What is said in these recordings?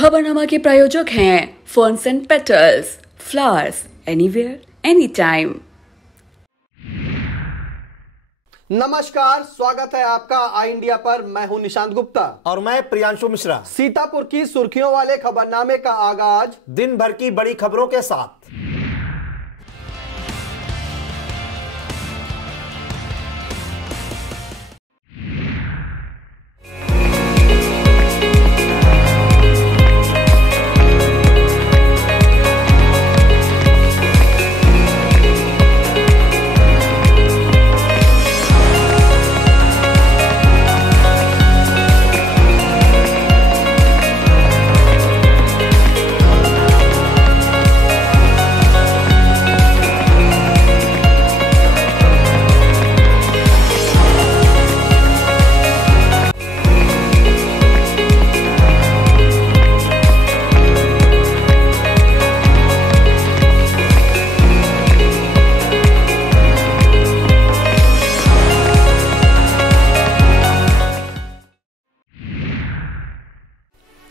खबरनामा के प्रायोजक हैं ferns and petals, flowers anywhere any time. नमस्कार, स्वागत है आपका आई इंडिया पर। मैं हूं निशांत गुप्ता और मैं प्रियांशु मिश्रा। सीतापुर की सुर्खियों वाले खबरनामे का आगाज दिन भर की बड़ी खबरों के साथ।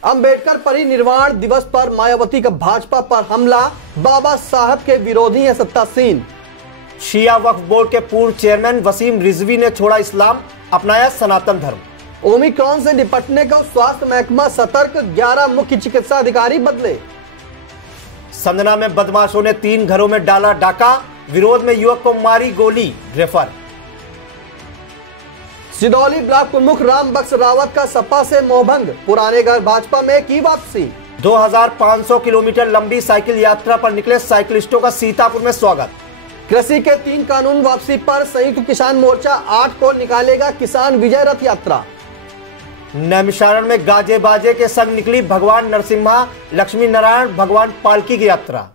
अंबेडकर परिनिर्वाण दिवस पर मायावती का भाजपा पर हमला, बाबा साहब के विरोधी है सत्तासीन। शिया वक्फ बोर्ड के पूर्व चेयरमैन वसीम रिजवी ने छोड़ा इस्लाम, अपनाया सनातन धर्म। ओमिक्रॉन से निपटने को स्वास्थ्य महकमा सतर्क, 11 मुख्य चिकित्सा अधिकारी बदले। संदना में बदमाशों ने 3 घरों में डाला डाका, विरोध में युवक को मारी गोली, रेफर। सिदौली ब्लॉक प्रमुख राम बख्श रावत का सपा से मोहभंग, पुराने घर भाजपा में की वापसी। 2500 किलोमीटर लंबी साइकिल यात्रा पर निकले साइकिलिस्टों का सीतापुर में स्वागत। कृषि के 3 कानून वापसी पर संयुक्त किसान मोर्चा 8 को निकालेगा किसान विजय रथ यात्रा। नैमिषारण में गाजे बाजे के संग निकली भगवान नरसिम्हा, लक्ष्मी नारायण भगवान पालकी की यात्रा।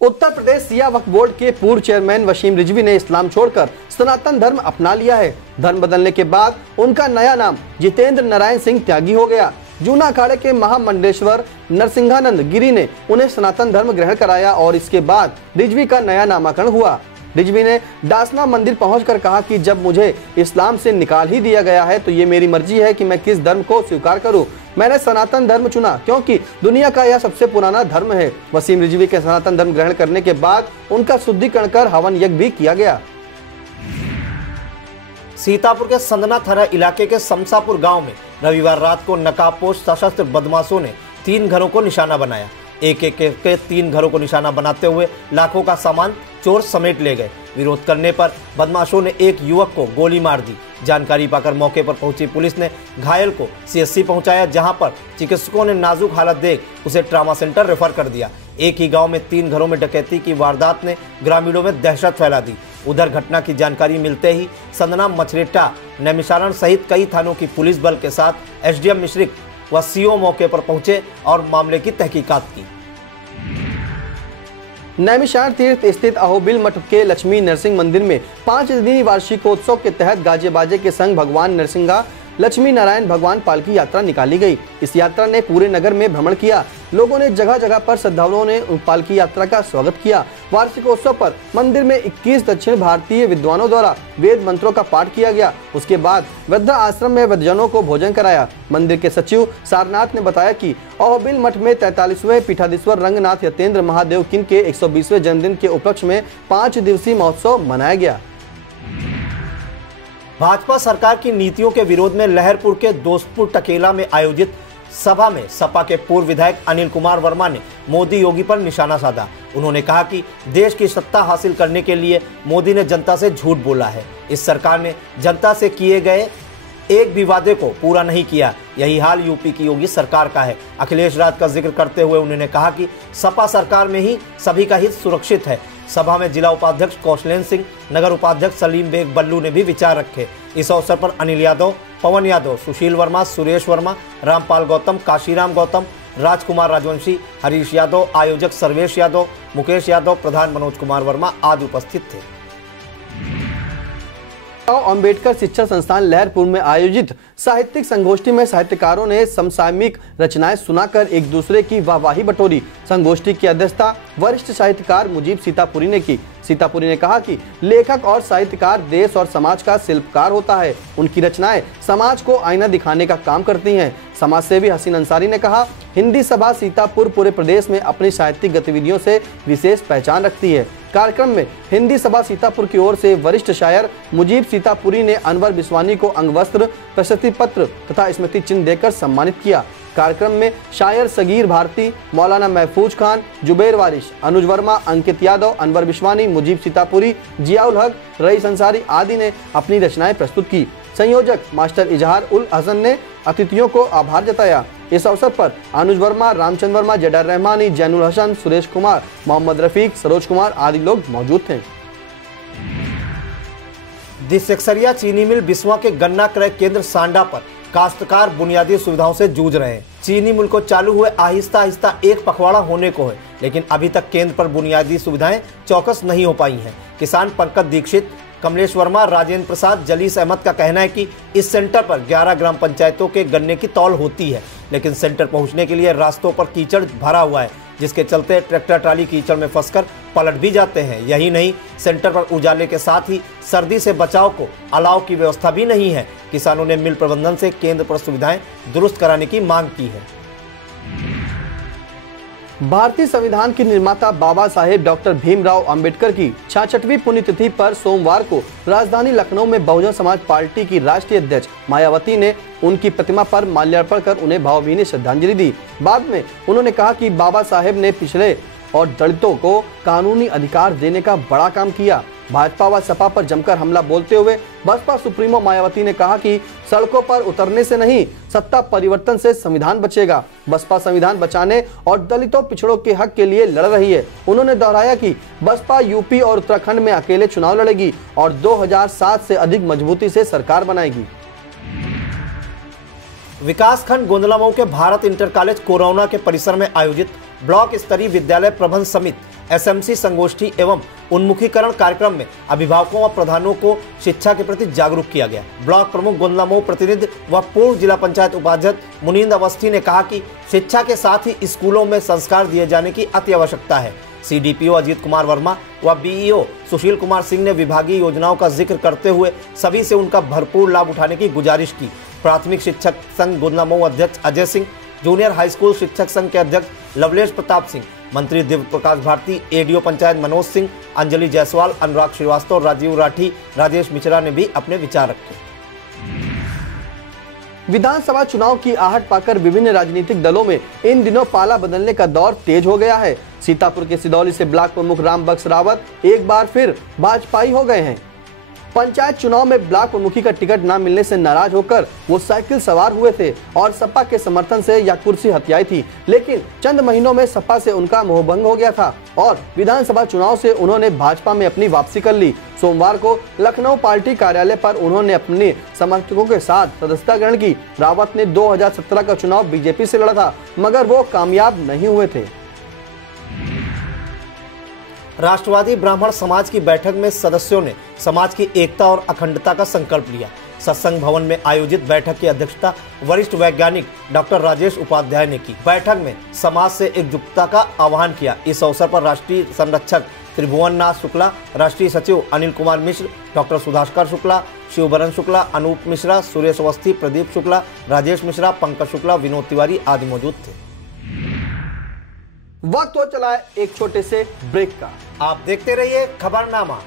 उत्तर प्रदेश शिया वक्फ बोर्ड के पूर्व चेयरमैन वसीम रिजवी ने इस्लाम छोड़कर सनातन धर्म अपना लिया है। धर्म बदलने के बाद उनका नया नाम जितेंद्र नारायण सिंह त्यागी हो गया। जूना अखाड़े के महामंडलेश्वर नरसिंहानंद गिरी ने उन्हें सनातन धर्म ग्रहण कराया और इसके बाद रिजवी का नया नामकरण हुआ। रिजवी ने डासना मंदिर पहुंचकर कहा कि जब मुझे इस्लाम से निकाल ही दिया गया है तो ये मेरी मर्जी है कि मैं किस धर्म को स्वीकार करूं। मैंने सनातन धर्म चुना क्योंकि दुनिया का यह सबसे पुराना धर्म है। वसीम रिजवी के सनातन धर्म ग्रहण करने के बाद उनका शुद्धिकरण कर हवन यज्ञ भी किया गया। सीतापुर के संदना थाना इलाके के समसापुर गांव में रविवार रात को नकाबपोश सशस्त्र बदमाशों ने 3 घरों को निशाना बनाया। एक के 3 घरों को निशाना बनाते हुए लाखों का सामान चोर समेट ले गए। विरोध करने पर बदमाशों ने एक युवक को गोली मार दी। जानकारी पाकर मौके पर पहुंची पुलिस ने घायल को सीएससी पहुंचाया, जहां पर चिकित्सकों ने नाजुक हालत देख उसे ट्रामा सेंटर रेफर कर दिया। एक ही गांव में 3 घरों में डकैती की वारदात ने ग्रामीणों में दहशत फैला दी। उधर घटना की जानकारी मिलते ही संदना, मछरेटा, नैमिषारण सहित कई थानों की पुलिस बल के साथ एसडीएम मिश्रिक व सीओ मौके पर पहुंचे और मामले की तहकीकात की। नैमिषारण तीर्थ स्थित अहोबिल मठ के लक्ष्मी नरसिंह मंदिर में 5 दिनी वार्षिकोत्सव के तहत गाजे बाजे के संग भगवान नरसिंहा, लक्ष्मी नारायण भगवान पालकी यात्रा निकाली गई। इस यात्रा ने पूरे नगर में भ्रमण किया। लोगों ने जगह जगह पर श्रद्धालुओं ने पालकी यात्रा का स्वागत किया। वार्षिकोत्सव पर मंदिर में 21 दक्षिण भारतीय विद्वानों द्वारा वेद मंत्रों का पाठ किया गया। उसके बाद वृद्धा आश्रम में वृद्धजनों को भोजन कराया। मंदिर के सचिव सारनाथ ने बताया कि अहोबिल मठ में 43वें पीठाधीश्वर रंगनाथ यतेंद्र महादेव किन के 120वें जन्मदिन के उपलक्ष्य में 5 दिवसीय महोत्सव मनाया गया। भाजपा सरकार की नीतियों के विरोध में लहरपुर के दोस्तपुर टकेला में आयोजित सभा में सपा के पूर्व विधायक अनिल कुमार वर्मा ने मोदी योगी पर निशाना साधा। उन्होंने कहा कि देश की सत्ता हासिल करने के लिए मोदी ने जनता से झूठ बोला है। इस सरकार ने जनता से किए गए एक भी वादे को पूरा नहीं किया। यही हाल यूपी की योगी सरकार का है। अखिलेश राज का जिक्र करते हुए उन्होंने कहा कि सपा सरकार में ही सभी का हित सुरक्षित है। सभा में जिला उपाध्यक्ष कौशलेंद्र सिंह, नगर उपाध्यक्ष सलीम बेग बल्लू ने भी विचार रखे। इस अवसर पर अनिल यादव, पवन यादव, सुशील वर्मा, सुरेश वर्मा, रामपाल गौतम, काशीराम गौतम, राजकुमार राजवंशी, हरीश यादव, आयोजक सर्वेश यादव, मुकेश यादव, प्रधान मनोज कुमार वर्मा आदि उपस्थित थे। अम्बेडकर शिक्षण संस्थान लहरपुर में आयोजित साहित्यिक संगोष्ठी में साहित्यकारों ने समसामयिक रचनाएं सुनाकर एक दूसरे की वाहवाही बटोरी। संगोष्ठी की अध्यक्षता वरिष्ठ साहित्यकार मुजीब सीतापुरी ने की। सीतापुरी ने कहा कि लेखक और साहित्यकार देश और समाज का शिल्पकार होता है। उनकी रचनाएं समाज को आईना दिखाने का काम करती हैं। समाजसेवी हसीन अंसारी ने कहा, हिंदी सभा सीतापुर पूरे प्रदेश में अपनी साहित्यिक गतिविधियों से विशेष पहचान रखती है। कार्यक्रम में हिंदी सभा सीतापुर की ओर से वरिष्ठ शायर मुजीब सीतापुरी ने अनवर बिस्वानी को अंगवस्त्र, प्रशस्ति पत्र तथा स्मृति चिन्ह देकर सम्मानित किया। कार्यक्रम में शायर सगीर भारती, मौलाना महफूज खान, जुबैर वारिश, अनुज वर्मा, अंकित यादव, अनवर बिस्वानी, मुजीब सीतापुरी, जियाउल हक, रईस अंसारी आदि ने अपनी रचनाएं प्रस्तुत की। संयोजक मास्टर इजहार उल हसन ने अतिथियों को आभार जताया। इस अवसर पर अनुज वर्मा, रामचंद्र वर्मा, जडार रहमानी, जैनुल हसन, सुरेश कुमार, मोहम्मद रफीक, सरोज कुमार आदि लोग मौजूद थे। दिसेक्सरिया चीनी मिल बिस्वा के गन्ना क्रय केंद्र सांडा पर काश्तकार बुनियादी सुविधाओं से जूझ रहे हैं। चीनी मिल को चालू हुए आहिस्ता आहिस्ता एक पखवाड़ा होने को है, लेकिन अभी तक केंद्र पर बुनियादी सुविधाएं चौकस नहीं हो पाई हैं। किसान पंकज दीक्षित, कमलेश वर्मा, राजेंद्र प्रसाद, जलीस अहमद का कहना है कि इस सेंटर पर 11 ग्राम पंचायतों के गन्ने की तौल होती है, लेकिन सेंटर पहुंचने के लिए रास्तों पर कीचड़ भरा हुआ है, जिसके चलते ट्रैक्टर ट्राली कीचड़ में फंसकर पलट भी जाते हैं। यही नहीं, सेंटर पर उजाले के साथ ही सर्दी से बचाव को अलाव की व्यवस्था भी नहीं है। किसानों ने मिल प्रबंधन से केंद्र पर सुविधाएं दुरुस्त कराने की मांग की है। भारतीय संविधान के निर्माता बाबा साहेब डॉक्टर भीमराव अंबेडकर की 66वीं पुण्यतिथि पर सोमवार को राजधानी लखनऊ में बहुजन समाज पार्टी की राष्ट्रीय अध्यक्ष मायावती ने उनकी प्रतिमा पर माल्यार्पण कर उन्हें भावभीनी श्रद्धांजलि दी। बाद में उन्होंने कहा कि बाबा साहेब ने पिछड़े और दलितों को कानूनी अधिकार देने का बड़ा काम किया। भाजपा व सपा पर जमकर हमला बोलते हुए बसपा सुप्रीमो मायावती ने कहा कि सड़कों पर उतरने से नहीं, सत्ता परिवर्तन से संविधान बचेगा। बसपा संविधान बचाने और दलितों पिछड़ों के हक के लिए लड़ रही है। उन्होंने दोहराया कि बसपा यूपी और उत्तराखंड में अकेले चुनाव लड़ेगी और 2007 से अधिक मजबूती से सरकार बनाएगी। विकासखंड गोंदलामऊ के भारत इंटर कॉलेज कोरोना के परिसर में आयोजित ब्लॉक स्तरीय विद्यालय प्रबंध समिति एसएमसी संगोष्ठी एवं उन्मुखीकरण कार्यक्रम में अभिभावकों व प्रधानों को शिक्षा के प्रति जागरूक किया गया। ब्लॉक प्रमुख गोंदलामऊ प्रतिनिधि व पूर्व जिला पंचायत उपाध्यक्ष मुनींद अवस्थी ने कहा कि शिक्षा के साथ ही स्कूलों में संस्कार दिए जाने की अति आवश्यकता है। सीडीपीओ अजीत कुमार वर्मा व बीईओ सुशील कुमार सिंह ने विभागीय योजनाओं का जिक्र करते हुए सभी से उनका भरपूर लाभ उठाने की गुजारिश की। प्राथमिक शिक्षक संघ गोंदलामऊ अध्यक्ष Ajay Singh, junior high school शिक्षक संघ के अध्यक्ष लवलेश प्रताप सिंह, मंत्री दिव्य प्रकाश भारती, एडीओ पंचायत मनोज सिंह, अंजलि जायसवाल, अनुराग श्रीवास्तव, राजीव राठी, राजेश मिश्रा ने भी अपने विचार रखे। विधानसभा चुनाव की आहट पाकर विभिन्न राजनीतिक दलों में इन दिनों पाला बदलने का दौर तेज हो गया है। सीतापुर के सिदौली से ब्लॉक प्रमुख राम बख्श रावत एक बार फिर भाजपाई हो गए हैं। पंचायत चुनाव में ब्लॉक प्रमुखी का टिकट न मिलने से नाराज होकर वो साइकिल सवार हुए थे और सपा के समर्थन से यह कुर्सी हथियाई थी, लेकिन चंद महीनों में सपा से उनका मोहभंग हो गया था और विधानसभा चुनाव से उन्होंने भाजपा में अपनी वापसी कर ली। सोमवार को लखनऊ पार्टी कार्यालय पर उन्होंने अपने समर्थकों के साथ सदस्यता ग्रहण की। रावत ने 2017 का चुनाव बीजेपी से लड़ा था, मगर वो कामयाब नहीं हुए थे। राष्ट्रवादी ब्राह्मण समाज की बैठक में सदस्यों ने समाज की एकता और अखंडता का संकल्प लिया। सत्संग भवन में आयोजित बैठक की अध्यक्षता वरिष्ठ वैज्ञानिक डॉक्टर राजेश उपाध्याय ने की। बैठक में समाज से एकजुटता का आह्वान किया। इस अवसर पर राष्ट्रीय संरक्षक त्रिभुवन नाथ शुक्ला, राष्ट्रीय सचिव अनिल कुमार मिश्र, डॉक्टर सुधाकर शुक्ला, शिवबरन शुक्ला, अनूप मिश्रा, सुरेश अवस्थी, प्रदीप शुक्ला, राजेश मिश्रा, पंकज शुक्ला, विनोद तिवारी आदि मौजूद थे। वक्त हो चला है एक छोटे से ब्रेक का। आप देखते रहिए खबरनामा।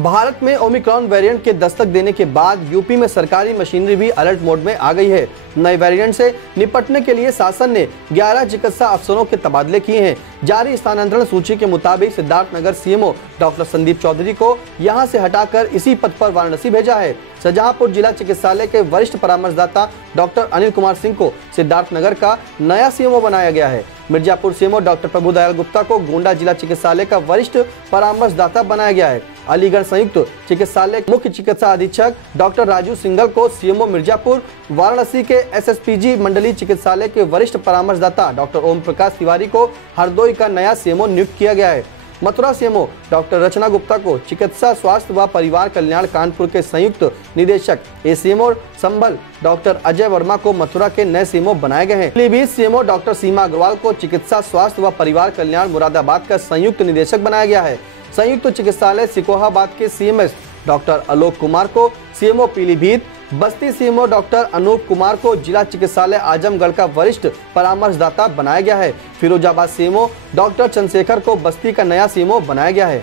भारत में ओमिक्रॉन वेरिएंट के दस्तक देने के बाद यूपी में सरकारी मशीनरी भी अलर्ट मोड में आ गई है। नए वेरिएंट से निपटने के लिए शासन ने 11 चिकित्सा अफसरों के तबादले किए हैं। जारी स्थानांतरण सूची के मुताबिक सिद्धार्थनगर सीएमओ डॉक्टर संदीप चौधरी को यहां से हटाकर इसी पद पर वाराणसी भेजा है। शाहजहांपुर जिला चिकित्सालय के वरिष्ठ परामर्शदाता डॉक्टर अनिल कुमार सिंह को सिद्धार्थनगर का नया सीएमओ बनाया गया है। मिर्जापुर सीएमओ डॉक्टर प्रभुदयाल गुप्ता को गोंडा जिला चिकित्सालय का वरिष्ठ परामर्शदाता बनाया गया है। अलीगढ़ संयुक्त चिकित्सालय के मुख्य चिकित्सा अधीक्षक डॉक्टर राजू सिंघल को सीएमओ मिर्जापुर, वाराणसी के एसएसपीजी मंडलीय चिकित्सालय के वरिष्ठ परामर्शदाता डॉक्टर ओम प्रकाश तिवारी को हरदोई का नया सीएमओ नियुक्त किया गया है। मथुरा सीएमओ डॉक्टर रचना गुप्ता को चिकित्सा स्वास्थ्य व परिवार कल्याण कानपुर के संयुक्त निदेशक एसीएमओ संभल डॉक्टर अजय वर्मा को मथुरा के नए सीएमओ बनाए गए हैं। पीलीभीत सीएमओ डॉक्टर सीमा अग्रवाल को चिकित्सा स्वास्थ्य व परिवार कल्याण मुरादाबाद का संयुक्त निदेशक बनाया गया है। संयुक्त चिकित्सालय सिकोहाबाद के सीएमएस डॉक्टर आलोक कुमार को सीएमओ पीलीभीत, बस्ती सीएमओ डॉक्टर अनूप कुमार को जिला चिकित्सालय आजमगढ़ का वरिष्ठ परामर्शदाता बनाया गया है। फिरोजाबाद सीएमओ डॉक्टर चंद्रशेखर को बस्ती का नया सीएमओ बनाया गया है।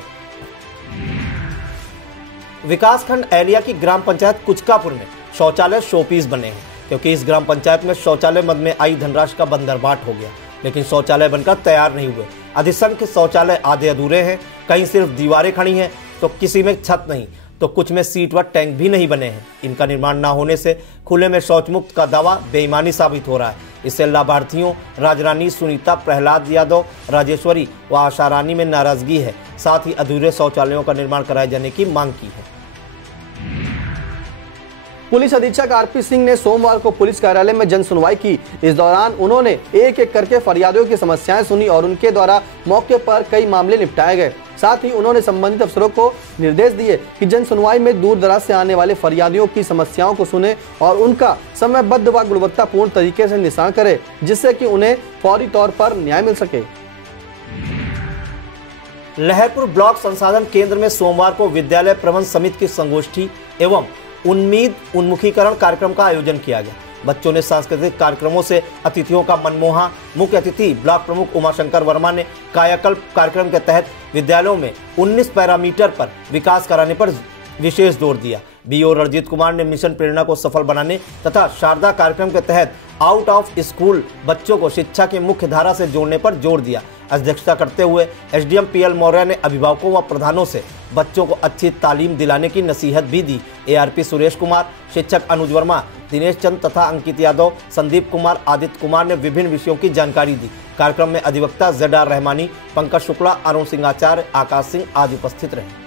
विकासखंड एलिया की ग्राम पंचायत कुचकापुर में शौचालय शोपीस बने हैं, क्योंकि इस ग्राम पंचायत में शौचालय मद में आई धनराशि का बंदरबाट हो गया, लेकिन शौचालय बनकर तैयार नहीं हुए। अधिसंख्य शौचालय आधे अधूरे हैं, कहीं सिर्फ दीवारें खड़ी हैं तो किसी में छत नहीं, तो कुछ में सीट व टैंक भी नहीं बने हैं। इनका निर्माण न होने से खुले में शौच मुक्त का दावा बेईमानी साबित हो रहा है। इससे लाभार्थियों राजरानी, सुनीता, प्रहलाद यादव, राजेश्वरी व आशा रानी में नाराजगी है। साथ ही अधूरे शौचालयों का निर्माण कराए जाने की मांग की है। पुलिस अधीक्षक आरपी सिंह ने सोमवार को पुलिस कार्यालय में जन सुनवाई की। इस दौरान उन्होंने एक एक करके फरियादियों की समस्याएं सुनी और उनके द्वारा मौके पर कई मामले निपटाए गए। साथ ही उन्होंने संबंधित अफसरों को निर्देश दिए कि जन सुनवाई में दूर दराज से आने वाले फरियादियों की समस्याओं को सुने और उनका समयबद्ध व गुणवत्तापूर्ण तरीके से निस्तारण करे, जिससे कि उन्हें फौरी तौर पर न्याय मिल सके। लहरपुर ब्लॉक संसाधन केंद्र में सोमवार को विद्यालय प्रबंध समिति की संगोष्ठी एवं उम्मीद उन्मुखीकरण कार्यक्रम का आयोजन किया गया। बच्चों ने सांस्कृतिक कार्यक्रमों से अतिथियों का मन मोहा। मुख्य अतिथि ब्लॉक प्रमुख उमाशंकर वर्मा ने कायाकल्प कार्यक्रम के तहत विद्यालयों में 19 पैरामीटर पर विकास कराने पर विशेष जोर दिया। बीओ रणजीत कुमार ने मिशन प्रेरणा को सफल बनाने तथा शारदा कार्यक्रम के तहत आउट ऑफ स्कूल बच्चों को शिक्षा की मुख्य धारा से जोड़ने पर जोर दिया। अध्यक्षता करते हुए एसडीएम पीएल मौर्य ने अभिभावकों व प्रधानों से बच्चों को अच्छी तालीम दिलाने की नसीहत भी दी। एआरपी सुरेश कुमार, शिक्षक अनुज वर्मा, दिनेश चंद तथा अंकित यादव, संदीप कुमार, आदित्य कुमार ने विभिन्न विषयों की जानकारी दी। कार्यक्रम में अधिवक्ता ZR रहमानी, पंकज शुक्ला, अरुण सिंह आचार्य, आकाश सिंह आदि उपस्थित रहे।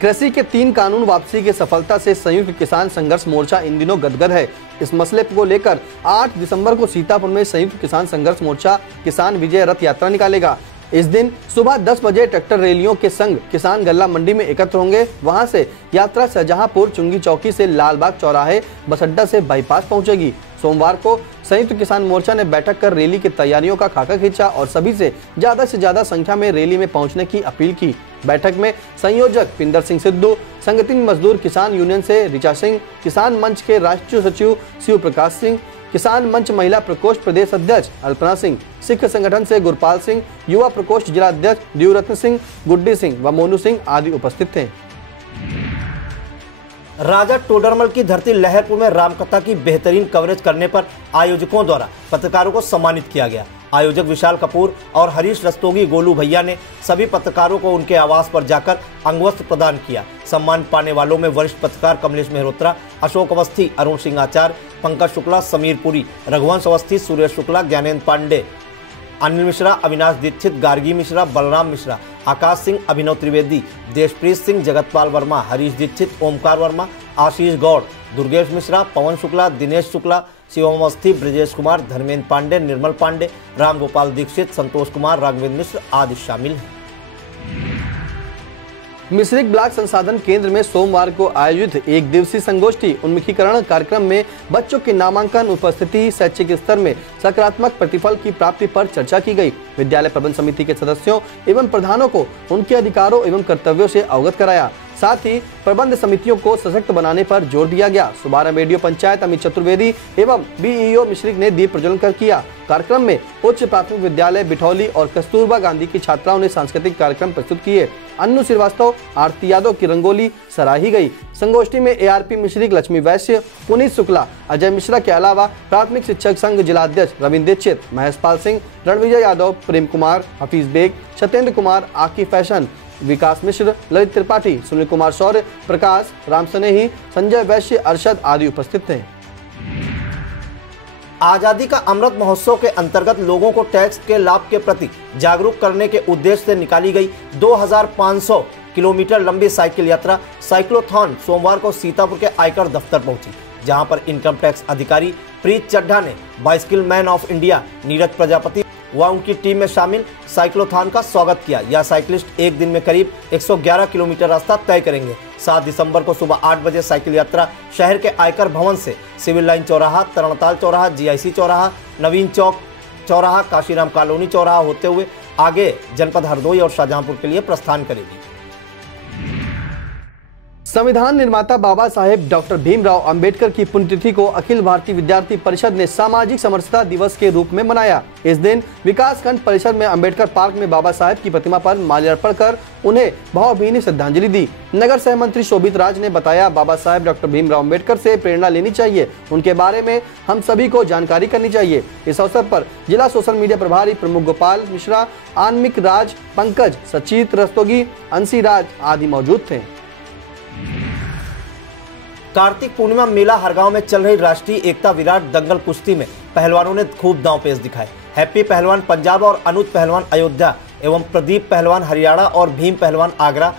कृषि के 3 कानून वापसी की सफलता से संयुक्त किसान संघर्ष मोर्चा इन दिनों गदगद है। इस मसले को लेकर 8 दिसंबर को सीतापुर में संयुक्त किसान संघर्ष मोर्चा किसान विजय रथ यात्रा निकालेगा। इस दिन सुबह 10 बजे ट्रैक्टर रैलियों के संग किसान गल्ला मंडी में एकत्र होंगे। वहां से यात्रा शाहजहांपुर चुंगी चौकी से लालबाग चौराहे बस अड्डा से बाईपास पहुंचेगी। सोमवार को संयुक्त किसान मोर्चा ने बैठक कर रैली की तैयारियों का खाका खींचा और सभी से ज्यादा संख्या में रैली में पहुंचने की अपील की। बैठक में संयोजक पिंदर सिंह सिद्धू, संगठित मजदूर किसान यूनियन से ऋचा सिंह, किसान मंच के राष्ट्रीय सचिव शिव प्रकाश सिंह, किसान मंच महिला प्रकोष्ठ प्रदेश अध्यक्ष अल्पना सिंह, सिख संगठन से गुरपाल सिंह, युवा प्रकोष्ठ जिला अध्यक्ष देवरत्न सिंह, गुड्डी सिंह व मोनू सिंह आदि उपस्थित थे। राजा टोडरमल की धरती लहरपुर में रामकथा की बेहतरीन कवरेज करने पर आयोजकों द्वारा पत्रकारों को सम्मानित किया गया। आयोजक विशाल कपूर और हरीश रस्तोगी गोलू भैया ने सभी पत्रकारों को उनके आवास पर जाकर अंगवस्त्र प्रदान किया। सम्मान पाने वालों में वरिष्ठ पत्रकार कमलेश मेहरोत्रा, अशोक अवस्थी, अरुण सिंह आचार्य, पंकज शुक्ला, समीर पुरी, रघुवंश अवस्थी, सुरेश शुक्ला, ज्ञानेन्द्र पांडे, अनिल मिश्रा, अविनाश दीक्षित, गार्गी मिश्रा, बलराम मिश्रा, आकाश सिंह, अभिनव त्रिवेदी, देशप्रीत सिंह, जगतपाल वर्मा, हरीश दीक्षित, ओमकार वर्मा, आशीष गौड़, दुर्गेश मिश्रा, पवन शुक्ला, दिनेश शुक्ला, शिवम अवस्थी, ब्रजेश कुमार, धर्मेंद्र पांडे, निर्मल पांडे, राम गोपाल दीक्षित, संतोष कुमार, राघवेंद्र मिश्र आदि शामिल हैं। मिश्रिक ब्लॉक संसाधन केंद्र में सोमवार को आयोजित एक दिवसीय संगोष्ठी उन्मुखीकरण कार्यक्रम में बच्चों के नामांकन, उपस्थिति, शैक्षिक स्तर में सकारात्मक प्रतिफल की प्राप्ति पर चर्चा की गई। विद्यालय प्रबंध समिति के सदस्यों एवं प्रधानों को उनके अधिकारों एवं कर्तव्यों से अवगत कराया। साथ ही प्रबंध समितियों को सशक्त बनाने पर जोर दिया गया। शुभारंभ बीडीओ पंचायत अमित चतुर्वेदी एवं बीईओ मिश्रिक ने दीप प्रज्वलन कर किया। कार्यक्रम में उच्च प्राथमिक विद्यालय बिठौली और कस्तूरबा गांधी की छात्राओं ने सांस्कृतिक कार्यक्रम प्रस्तुत किए। अन्नू श्रीवास्तव, आरती यादव की रंगोली सराही गई। संगोष्ठी में एआरपी मिश्रिक, लक्ष्मी वैश्य, पुनीत शुक्ला, अजय मिश्रा के अलावा प्राथमिक शिक्षक संघ जिला अध्यक्ष रविंद्र दीक्षित, महेशपाल सिंह, रणविजय यादव, प्रेम कुमार, हफीज बेग, सत्येंद्र कुमार, आकी फैशन, विकास मिश्र, ललित त्रिपाठी, सुनील कुमार शौर्य, प्रकाश, राम सनेही, संजय वैश्य, अरशद आदि उपस्थित थे। आजादी का अमृत महोत्सव के अंतर्गत लोगों को टैक्स के लाभ के प्रति जागरूक करने के उद्देश्य से निकाली गई 2500 किलोमीटर लंबी साइकिल यात्रा साइक्लोथॉन सोमवार को सीतापुर के आयकर दफ्तर पहुंची, जहां पर इनकम टैक्स अधिकारी प्रीत चड्ढा ने bicycle man of India Neeraj Prajapati व उनकी टीम में शामिल साइक्लोथॉन का स्वागत किया। यह साइकिलिस्ट एक दिन में करीब 111 किलोमीटर रास्ता तय करेंगे। 7 दिसंबर को सुबह 8 बजे साइकिल यात्रा शहर के आयकर भवन से सिविल लाइन चौराहा, तरणताल चौराहा, GIC चौराहा, नवीन चौक चौराहा, काशीराम कॉलोनी चौराहा होते हुए आगे जनपद हरदोई और शाहजहांपुर के लिए प्रस्थान करेगी। संविधान निर्माता बाबा साहेब डॉक्टर भीमराव अंबेडकर की पुण्यतिथि को अखिल भारतीय विद्यार्थी परिषद ने सामाजिक समरसता दिवस के रूप में मनाया। इस दिन विकासखंड परिषद में अंबेडकर पार्क में बाबा साहेब की प्रतिमा पर माल्यार्पण कर उन्हें भावभीनी श्रद्धांजलि दी। नगर सह मंत्री शोभित राज ने बताया, बाबा साहेब डॉक्टर भीमराव अंबेडकर से प्रेरणा लेनी चाहिए, उनके बारे में हम सभी को जानकारी करनी चाहिए। इस अवसर पर जिला सोशल मीडिया प्रभारी प्रमुख गोपाल मिश्रा, आन्मिक राज, पंकज, सचित रस्तोगी, अंशी राज आदि मौजूद थे। कार्तिक पूर्णिमा मेला हरगांव में चल रही राष्ट्रीय एकता विराट दंगल कुश्ती में पहलवानों ने खूब दांव पेच दिखाए। हैप्पी पहलवान पंजाब और अनुज पहलवान अयोध्या एवं प्रदीप पहलवान हरियाणा और भीम पहलवान आगरा,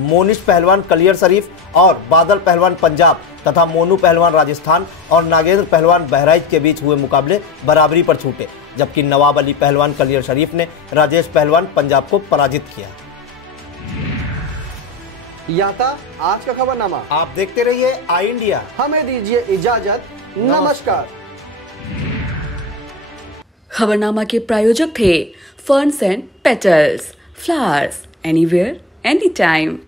मोनिश पहलवान कलियर शरीफ और बादल पहलवान पंजाब तथा मोनू पहलवान राजस्थान और नागेंद्र पहलवान बहराइच के बीच हुए मुकाबले बराबरी पर छूटे, जबकि नवाब अली पहलवान कलियर शरीफ ने राजेश पहलवान पंजाब को पराजित किया। यहाँ था आज का खबरनामा। आप देखते रहिए आई इंडिया। हमें दीजिए इजाजत। नमस्कार। खबरनामा के प्रायोजक थे ferns and petals, flowers anywhere any time.